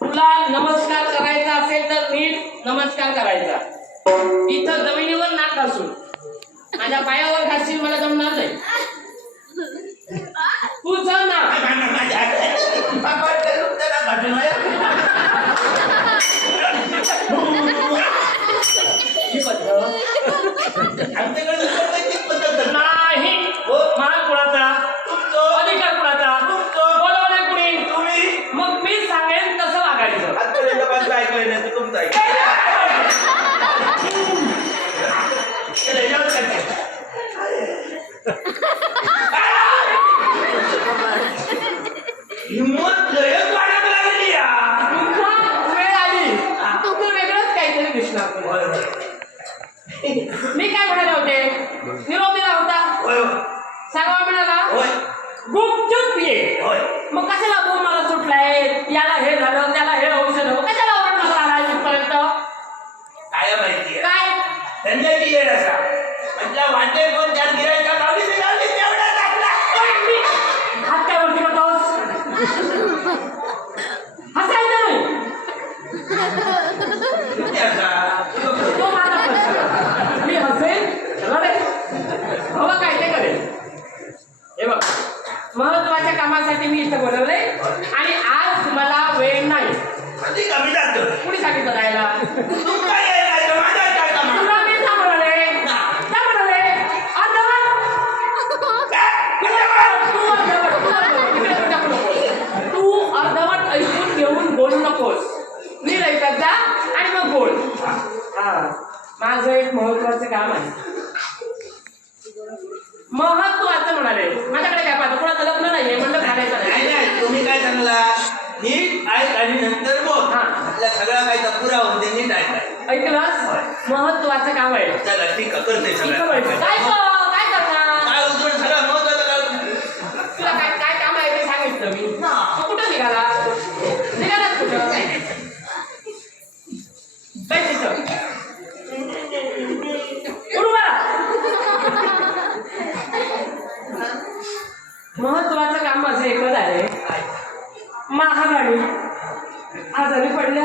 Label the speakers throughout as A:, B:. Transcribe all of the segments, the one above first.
A: तुला
B: नमस्कार
A: करायचा असेल तर नीट नमस्कार करायचा. इथं जमिनीवर नाक घासून. माझ्या पायावर घासशील मला जमणार नाही. तू चल ना.
B: आमच्याकडे
A: वेळ आली. तू वेगळंच काहीतरी दिसणार मी काय म्हणाले होते? निरोप दिला होता? सांगा म्हणाला. गुपचूप ये. मग कशाला बोल मला सुटलाय? याला हे झालं त्याला हे औषध. कशाला ओरडला आला इथपर्यंत
B: काय माहिती
A: काय?
B: धंद्याची येड असा म्हटलं वाटे कोण त्यात आता पुरा
A: महत्वाचं काम आहे. काय काय
B: काय महत्वाचं काम
A: तुला काय काय काम आहे ते सांगितलं मी. कुठं निघाला? निघाला कुठं? महत्वाचं काम माझं एकच आहे. महागाडी. आजारी पडल्या.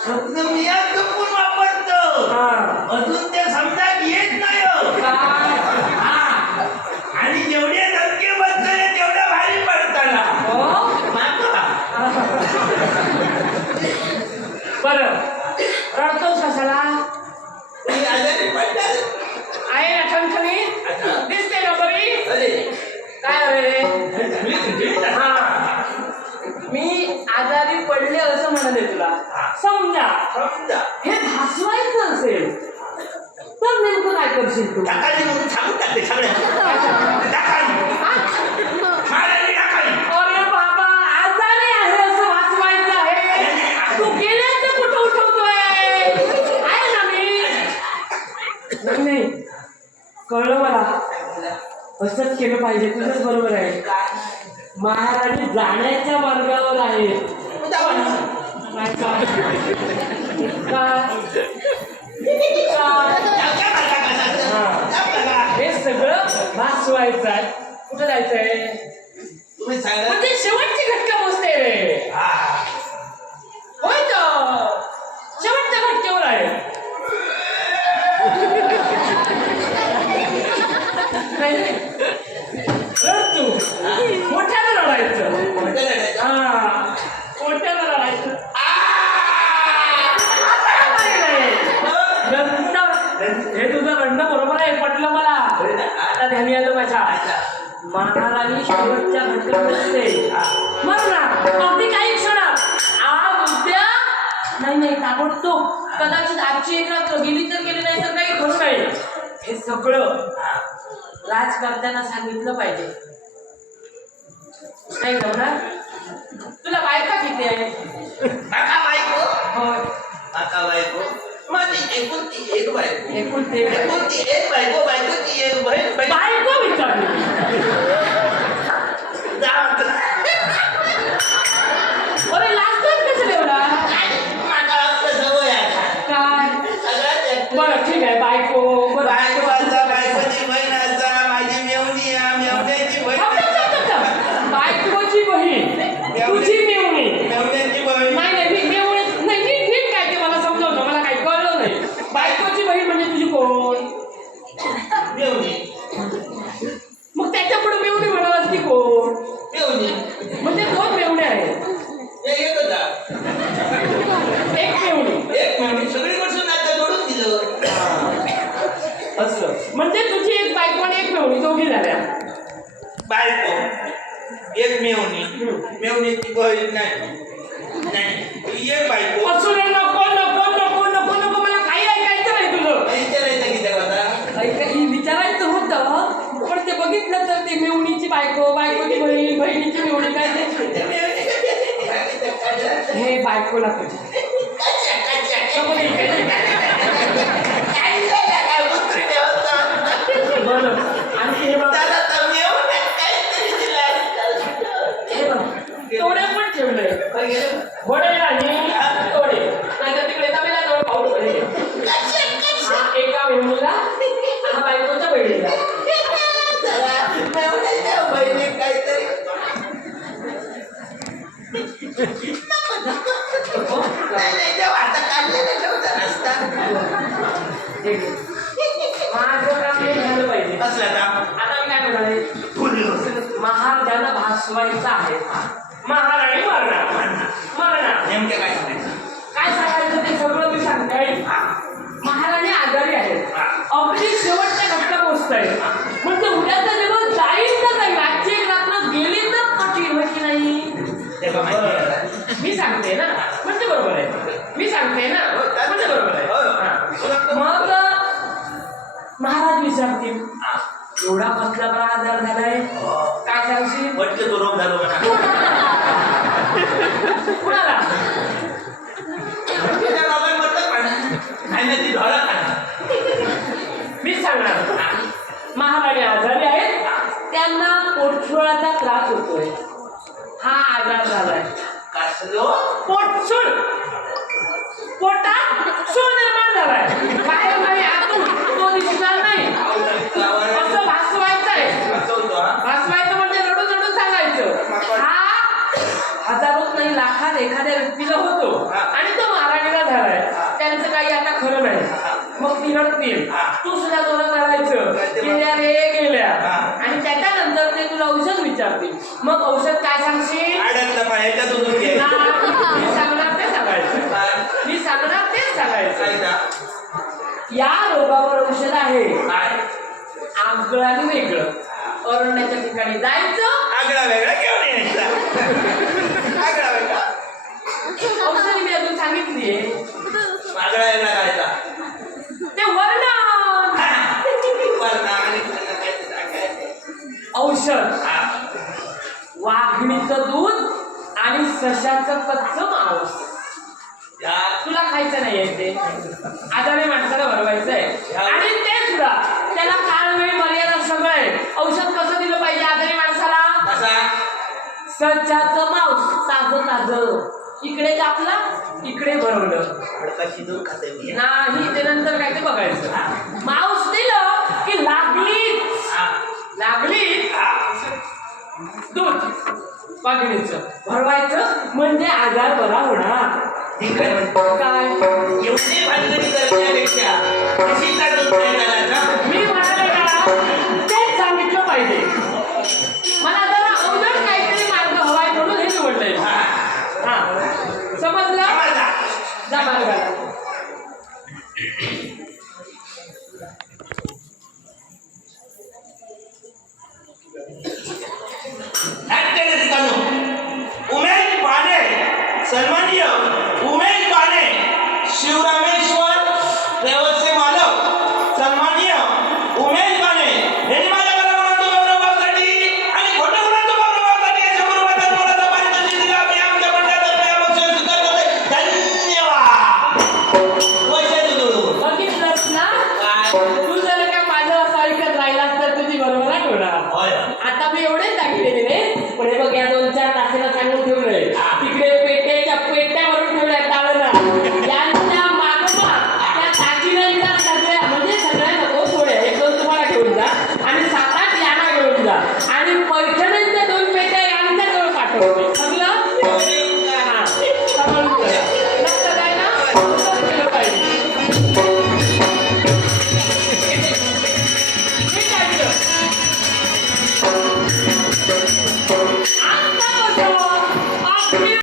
A: शब्द
B: मी जपून वापरतो
A: हा.
B: अजून ते समजा येत नाही हो. हा. आणि जेवढे धक्के बसले तेवढे भारी पडताना
A: हो? बरं
B: आजारी पडताल?
A: आहे ना ठणठणीत
B: अच्छा.
A: दिसते ना बरी
B: अरे,
A: काय हवे रे
B: मी तुझी ना.
A: हा मी आजारी पडले असं म्हणाले तुला समजा.
B: समजा.
A: हे भासवायचं असेल तर नेमकं काय करशील तू?
B: टाकाली म्हणून सांगून टाकते.
A: अरे बाबा आजारी आहे असं वाचवायचं आहे. तू गेल्याचं कुठं उठवतोय? आहे ना मी? नाही नाही. कळलं मला. असंच केलं पाहिजे तुझंच बरोबर आहे. महाराणी जाण्याच्या मार्गावर आहे.
B: का माझा कसा?
A: हा. हे सगळं भासवायचं आहे कुठं जायचंय
B: तुम्ही सांगा.
A: म्हणजे शेवटची घटका बसते रे
B: हा.
A: होय तर शेवटच्या घटकेवर आहे नाही, नाही. रड तू मोठ्यानं रडायचं
B: कोणत्या लढायचं?
A: हा मोठ्यानं रडायचं नाही, नाही. रडणं- हे तुझं रडणं बरोबर आहे पटलं मला आता ध्यानी आलं माझ्या महाराणी शेवटच्या बरं ना अगदी काही क्षणात. आज उद्या? नाही नाही ताबडतोब. कदाचित आजची एक रात्र गेली तर गेली नाही तर काही खरं नाही हे सगळं राजकर्त्यांना सांगितलं पाहिजे. नाही होणार तुला बायका किती आहे
B: बायको?
A: होय.
B: बायको? एकुलती एक बायको.
A: एकूण ते
B: एकुलती एक बायको, बायकोची एक बहीण-
A: बायको विचारली
B: जाऊ तर.
A: अरे लाजतोस कसं एवढा
B: माका आपलं सवय आहे.
A: काय
B: सगळ्यात एक-
A: बरं ठीक आहे बायको बरं
B: बायको असा, बायकोची बहीण असा, माझी मेवणी आहे, मेवण्याची बहीण
A: थांब, थांब, थांब, थांब, थांब. बायकोची बहीण तुझी मेवणी
B: मेवण्याची बहीण
A: नाही नाही मी मेवणी नाही नीट नीट काय ते मला समजवलं मला काही कळलं नाही बायकोची बहीण म्हणजे तुझी कोण
B: मेवणी
A: मग त्याच्या पुढे मेवणी म्हणालास ती कोण
B: मेवणी
A: म्हणजे दोन मेवणे आहेत
B: हे एक होता.
A: एक मेवणी
B: एक मेवणी सगळी बसून आता जोडून दिलं
A: असं म्हणजे तुझी एक बायको आणि एक मेवणी दोघी झाल्या
B: बायको एक मेवणी.
A: हम्म.
B: मेवणीची बहीण नाही. नाही. एक बायको.
A: असू रे नको नको नको नको नको मला काही ऐकायचं नाही तुझं.
B: विचारायचं की तेव्हा
A: ऐका ही विचारायचं होतं पण ते बघितलं तर ते मेवणीची बायको बायकोची बहीण बहिणीची मेवणी काय ते हे बायकोला तुझी माझं काम हे झालं पाहिजे आता मी काय म्हणाले महाराजांना भासवायचं आहे महाराणी मरणार मरणार
B: नेमके काय सांगायचं
A: काय सांगायचं ते सगळं मी सांगताय महाराणी आजारी आहे अगदी शेवटच्या घटना पोचत आहे म्हणजे उद्याचा दिवस जाईल तर नाही आजची रात्र गेली तर कठीण होय की नाही मी सांगते ना म्हणजे बरोबर आहे मी सांगते ना. विचारतील एवढा कसला बरा आजार झालाय. काय सांगशील?
B: वाटलं तो रोग झालो म्हणा
A: कुणाला. मी सांगणार. महाराणी आजारी आहेत. त्यांना पोटफुळाचा त्रास होतोय. हा आजार झालाय.
B: कसलो?
A: पोटसूळ. पोटात सूळ निर्माण झालाय. बाहेर नाही आतून तो दिसणार नाही असं भासवायचं आहे
B: वाचवतो हा
A: भासवायचं म्हणजे रडून रडून सांगायचं हा हजारोत नाही लाखात एखाद्या व्यक्तीला होतो. आणि तो महाराणीला झाला चिरडतील
B: हा.
A: तू सुद्धा जोरात रडायचं.
B: रडते मग.
A: गेल्या रे गेल्या. आणि त्याच्यानंतर ते तुला औषध विचारतील. मग औषध काय सांगशील? मी सांगणार ते सांगायचं. मी सांगणार तेच सांगायचं? या रोगावर औषध आहे.
B: काय?
A: आगळं आणि वेगळं. अरण्याच्या ठिकाणी जायचं.
B: आगळा वेगळा घेऊन यायचा.
A: औषधी मी अजून सांगितलीये
B: आगळा वेगळा खायचा
A: ते वर्णन.
B: वरणा आणि खाणं काय ते सांगायचं.
A: औषध. वाघणीचं दूध आणि सशाचं कच्च मांस तुला खायचं नाहीये ते. आजारी माणसाला भरवायचं आहे आणि ते सुद्धा. त्याला काळ वेळ मर्यादा सगळं. आहे औषध कसं दिलं पाहिजे आजारी माणसाला? सज्जाचं मांस ताजं ताजं. इकडे कापला इकडे भरवलं. नाही ते नंतर काय ते बघायचं. मांस दिलं की लागली. लागली. दूध वाघणीचं भरवायचं म्हणजे आजार बरा होणार. काय?
B: एवढी भांडणी करण्यापेक्षा.
A: मी